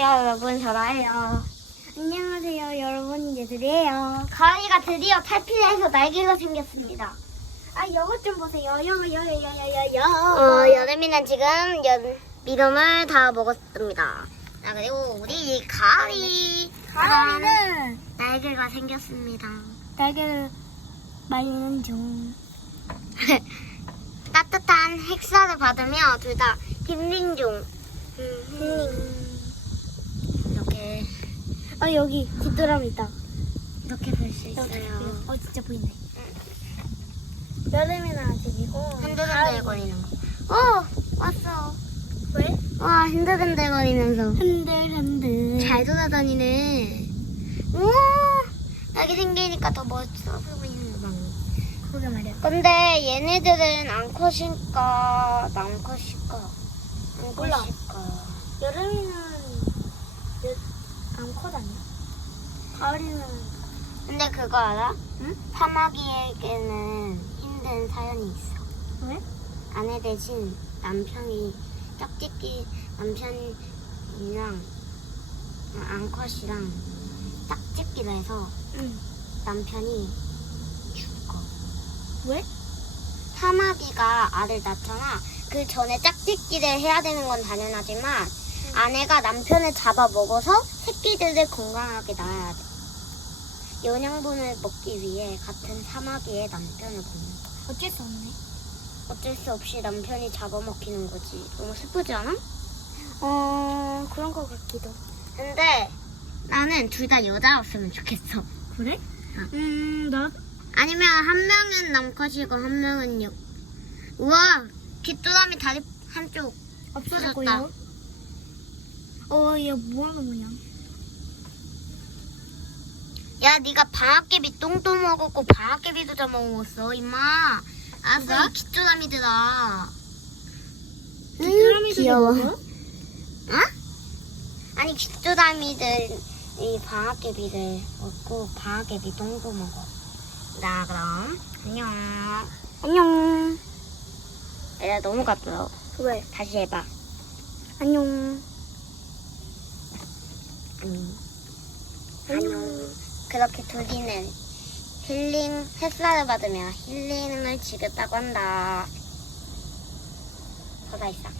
여러분 저라예요. 안녕하세요, 여러분. 예슬이에요. 가은이가 드디어 탈피해서 날개가 생겼습니다. 아, 이것 좀 보세요. 요. 어, 여름이는 지금 연, 미름을 다 먹었습니다. 자, 그리고 우리 가을이. 가을이는 날개가 생겼습니다. 날개를 말리는 중. 따뜻한 헥사를 받으며 둘 다 힐링 중. 힐링. 이렇게, 아, 여기 뒷도람이 있다. 이렇게 볼 수 있어요. 어, 진짜 보이네. 여름에는 아직이고. 흔들흔들거리는 거. 어, 왔어. 왜? 와, 흔들흔들거리면서. 흔들흔들. 잘 돌아다니네. 우와! 날개 생기니까 더 멋져 보이는구나. 그러게 말이야. 근데 얘네들은 암컷일까, 남컷일까? 몰라. 암컷일까? 여름에는 몇, 아니야? 가을이는 근데 그거 알아? 응? 사마귀에게는 힘든 사연이 있어. 왜? 아내 대신 남편이 짝짓기 남편이랑 어, 암컷이랑 짝짓기를 해서 응. 남편이 죽어. 왜? 사마귀가 알을 낳잖아. 그 전에 짝짓기를 해야 되는 건 당연하지만 아내가 남편을 잡아 먹어서 새끼들을 건강하게 낳아야 돼. 영양분을 먹기 위해 같은 사마귀의 남편을 먹는 거야. 어쩔 수 없네. 어쩔 수 없이 남편이 잡아먹히는 거지. 너무 슬프지 않아? 어, 그런 것 같기도. 근데 나는 둘 다 여자였으면 좋겠어. 그래? 음, 나 아니면 한 명은 남컷이고 한 명은 여. 우와, 귀뚜라미 다리 한쪽. 없어졌고요. 어, 얘 뭐하는 거냐? 야, 네가 방학개비 똥도 먹었고 방학개비도 잡아먹었어, 임마. 알았어, 누가? 이 귀뚜라미들아. 귀뚜라미들이 귀여워. 아니, 귀뚜라미들 이 방학개비를 먹고 방학개비 똥도 먹어. 나 그럼 안녕. 안녕. 야, 너무 가쁘어. 왜? 다시 해봐. 안녕. 안녕. 그렇게 둘이는 힐링 햇살을 받으며 힐링을 지겠다고 한다. 서다 있어.